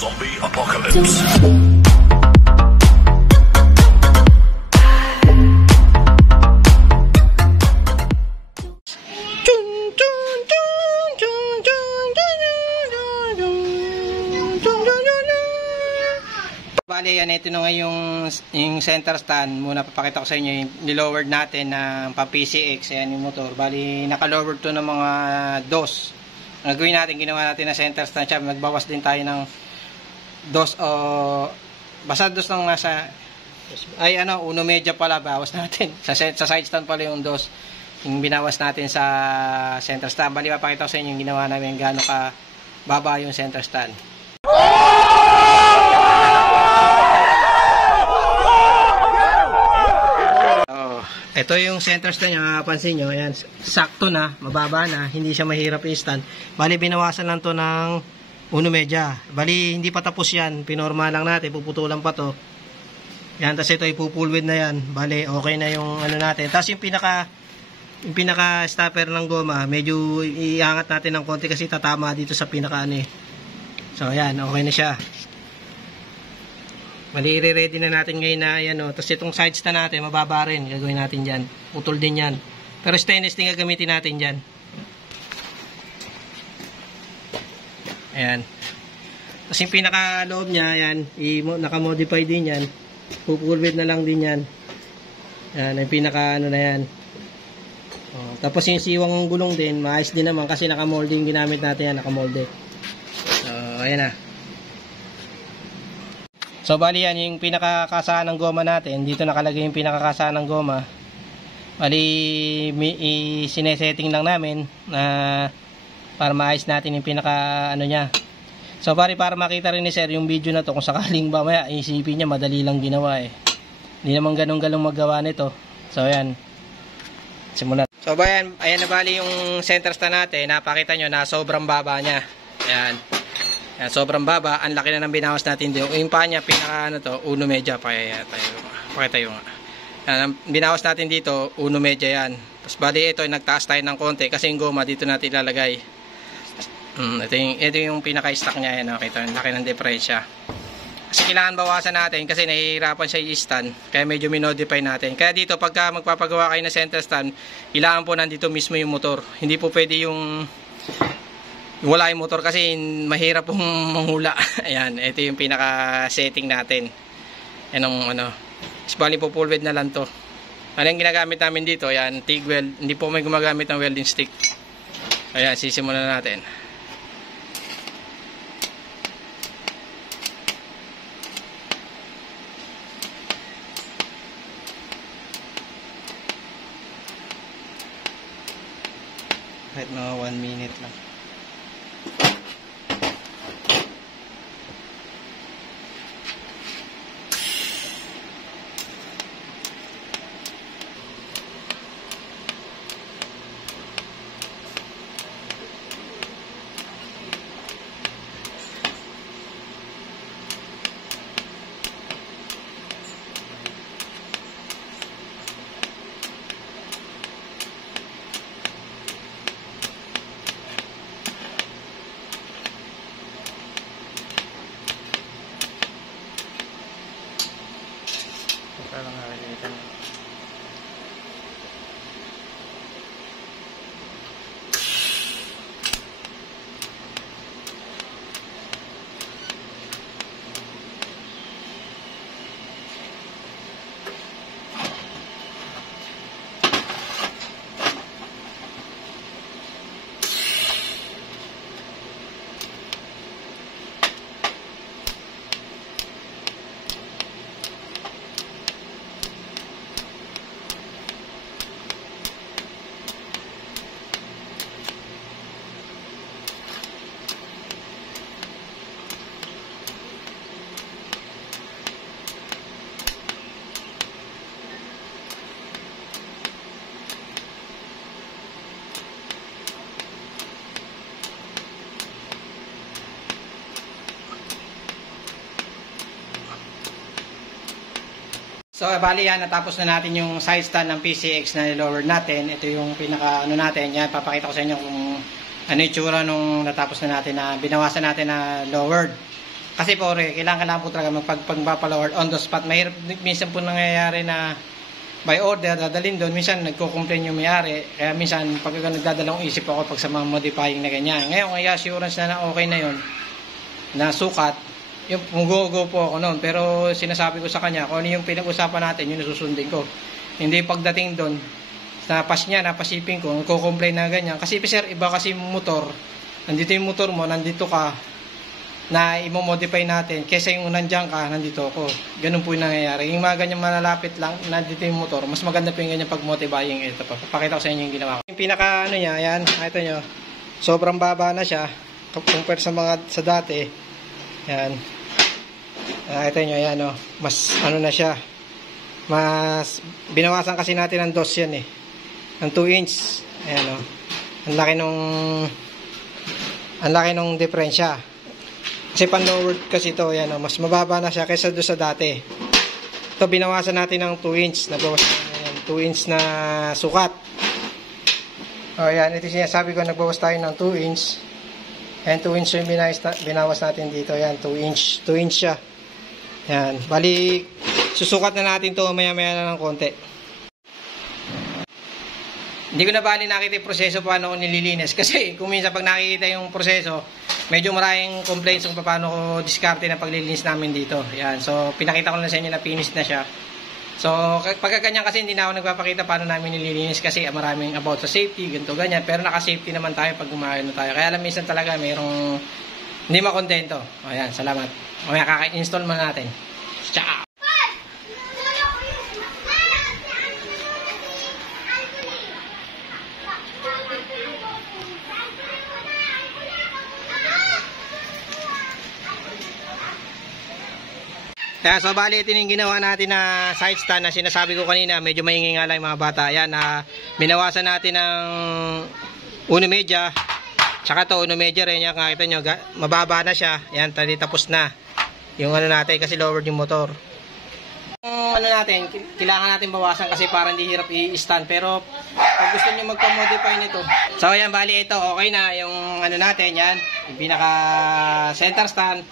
Zombie Apocalypse. Bali, yan, ito na nga yung center stand. Muna papakita ko sa inyo yung nilowered natin ng pang-PCX. Ayan yung motor. Bali, naka-lowered to ng mga DOS. Ang gagawin natin, ginawa natin na center stand siya. Nagbawas din tayo ng DOS o basta DOS lang nasa ay ano, uno media pala bawas natin. Sa side stand pala yung DOS. Yung binawas natin sa center stand. Bali, papakita ko sa inyo yung ginawa namin gaano ka baba yung center stand. Ito yung center stand niya, mapapansin nyo, ayan, sakto na, mababa na, hindi siya mahirap i-stand. Bali, binawasan lang to ng 1 media. Bali, hindi pa tapos yan, pinorma lang natin, puputulan pa to. Yan, tapos ito, ipupull width na yan. Bali, okay na yung ano natin. Tapos yung pinaka stopper ng goma, medyo iangat natin ng konti kasi tatama dito sa pinaka ano eh. So, ayan, okay na siya. Bali, i-ready na natin ngayon na yan o. Tapos itong side stand natin, mababa rin. Gagawin natin dyan. Putol din yan. Pero stainless din gagamitin natin dyan. Ayan. Tapos yung pinaka-loob niya, ayan, naka-modify din yan. Full width na lang din yan. Ayan, yung pinaka-ano na yan. O, tapos yung siwang ng gulong din, maayos din naman kasi naka-molding ginamit natin yan, naka-molde. So, ayan na. So, bali yan, yung pinakakasaan ng goma natin. Dito nakalagay yung pinakakasaan ng goma. Bali, sinesetting lang namin na para maayos natin yung pinaka ano niya. So, para makita rin ni sir yung video na to kung sakaling ba maya isipin niya madali lang ginawa eh. Hindi naman ganun-galong magawa nito. So, ayan. Simulan. So, ayan na bali yung center stand natin. Napakita nyo na sobrang baba niya. Ayan. Yan, sobrang baba, ang laki na ng binawas natin dito. Yung paa niya, pinaka ano to, 1 media. Pakitayo nga. Yan, binawas natin dito, 1 media yan. Tapos bali ito, nagtaas tayo ng konti kasi yung goma dito natin ilalagay. Ito yung pinaka-stock niya. Yan, nakita, ang laki ng diferensya. Kasi kailangan bawasan natin kasi nahihirapan siya i-stand. Kaya medyo minodify natin. Kaya dito, pagka magpapagawa kayo ng center stand, kailangan po nandito mismo yung motor. Hindi po pwede yung wala yung motor kasi mahirap pong manghula. Ayan, ito yung pinaka-setting natin. Yan ang ano. Bali po full width na lang to. Ano yung ginagamit namin dito? Ayan, TIG weld. Hindi po may gumagamit ng welding stick. Ayan, sisimulan na natin. Kahit mga 1 minute lang. Para makakita nyo. So, bali yan, natapos na natin yung side stand ng PCX na lower natin. Ito yung pinaka ano natin. Yan, papakita ko sa inyo kung ano yung tsura nung natapos na natin na binawasan natin na lowered. Kasi po, kailangan po talaga magpagpapalaward on the spot. Mahirap, minsan po nangyayari na by order, dadalhin doon. Minsan nagko-complain yung may-ari. Kaya minsan, pag nagdadalang isip ako pag sa mga modifying na ganyan. Ngayon, kaya assurance na okay na yun, na sukat, yung go po ako noon. Pero sinasabi ko sa kanya, kung ano yung pinag-usapan natin, yun nasusundin ko. Hindi pagdating doon, napas niya, napasipin ko, nagko-complain na ganyan. Kasi sir, iba kasi motor, nandito yung motor mo, nandito ka, na i-modify natin, kesa yung nandiyan ka, nandito ako. Ganun po yung nangyayari. Yung mga ganyan malalapit lang, nandito yung motor, mas maganda po yung ganyan pag-modifying. Ito pa, papakita ko sa inyo yung ginawa ko. Yung pinaka ano niya, ayan, ito nyo, sobrang baba na siya, compare sa mga sa dati. Ayan. Ito nyo, ayan o, mas ano na siya, mas, binawasan kasi natin ng dos yan eh. Ng 2 inch. Ayan o. Ang laki nung diferensya. Kasi pan-lowered kasi ito. Ayan o. Mas mababa na siya kaysa doon sa dati. Ito binawasan natin ng 2 inch. Nabawasan natin 2 inch na sukat. O ayan. Ito sinasabi ko. Nagbawas tayo ng 2 inch. Ayan 2 inch yung binawas natin dito. Ayan 2 inch. 2 inch siya. Ayan. Bali, susukat na natin to maya-maya na ng konti. Hindi ko na bali nakita yung proseso paano ko nililinis. Kasi kung minsan pag nakikita yung proseso, medyo maraming complaints kung paano ko diskarte na paglilinis namin dito. Yan. So, pinakita ko na sa inyo na finish na siya. So, pagkaganyan kasi hindi na ako nagpapakita paano namin nililinis kasi maraming about sa safety, ganito, ganyan. Pero naka-safety naman tayo pag gumawa na tayo. Kaya alam minsan talaga mayroong hindi makontento. Ayan, salamat. Mamaya kaka-install mo natin. Ciao! Kaya so bali ito yung ginawa natin na side stand na sinasabi ko kanina, medyo maingay nga lang yung mga bata. Ayan, binawasan natin ng 1 medya, tsaka to 1 medya rin. Yan, nakita nyo, mababa na siya. Ayan, tapos na yung ano natin kasi lowered yung motor. Ano natin, kailangan natin bawasan kasi para hindi hirap i-stand. Pero pag gusto nyo magpa-modify nito, so ayan, bali ito, okay na yung ano natin, yan, yung pinaka center stand.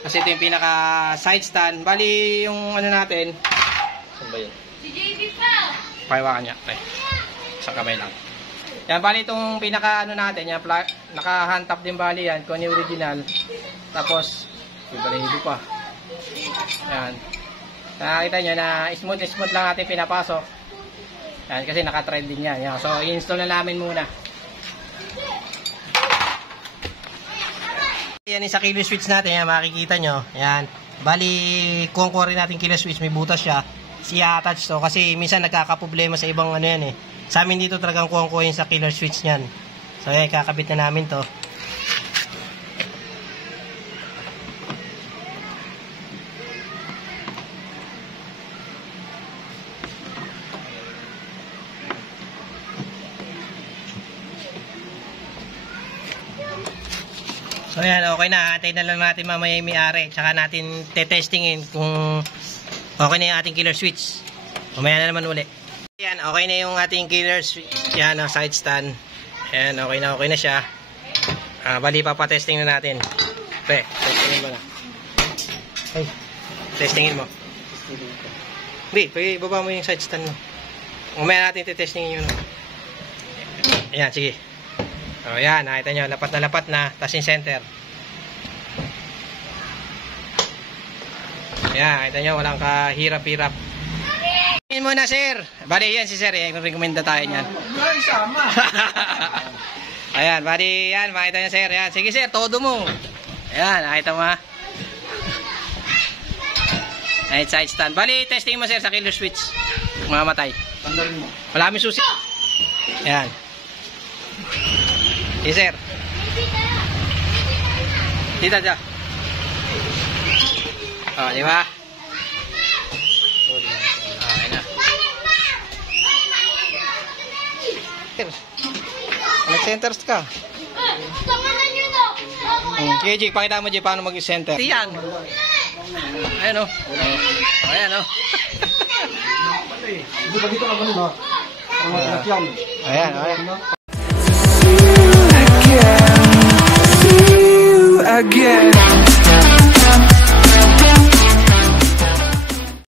Kasi ito yung pinaka side stand. Bali yung ano natin. Saan ba yun? Si JB pa! Pahiwakan niya. Okay. Sa kamay lang. Yan, bali itong pinaka ano natin. Yan, naka-hand top din bali yan. Kung yung original. Tapos, may balahibo pa. Yan. Nakakita nyo na smooth lang natin pinapasok. Yan, kasi naka-thread din yan. Yan. So, i-install na namin muna. Yan yung sa killer switch natin, yan, makikita nyo. Yan. Bali, kung rin natin killer switch, may butas siya. Siya attach to. Kasi minsan nagkakaproblema sa ibang ano yan eh. Sa amin dito talagang kuha yung sa killer switch nyan. So yan, kakabit na namin to. So yan, okay na. Antay na lang natin mamaya yung may-ari. Tsaka natin tetestingin kung okay na yung ating killer switch. Mamaya na naman uli. Yan, okay na yung ating killer switch. Yan, side stand. Yan, okay na siya. Bali, papatesting na natin. Pre, testingin mo na. Ay, testingin mo. Hindi, baba mo yung side stand mo. Mamaya natin tetestingin yun. Yan, sige. O yan, nakita nyo, lapat na, tas yung center. Yan, nakita nyo, walang kahirap-hirap. Tingin mo na, sir. Bali, yan si sir, recommenda tayo nyan. Ayan, bali, yan, makita nyo, sir. Yan. Sige, sir, todo mo. Ayan, nakita mo ha. Ayan, side stand. Bali, testing mo, sir, sa killer switch. Mamatay. Wala kami susi. Ayan. Yes, sir. Dito. Oh, di ba? Okay na. Nag-centers ka. KJ, pakita mo dyan paano mag-center. Yan. Ayan o. Ayan o. Ayan, ayan. Again.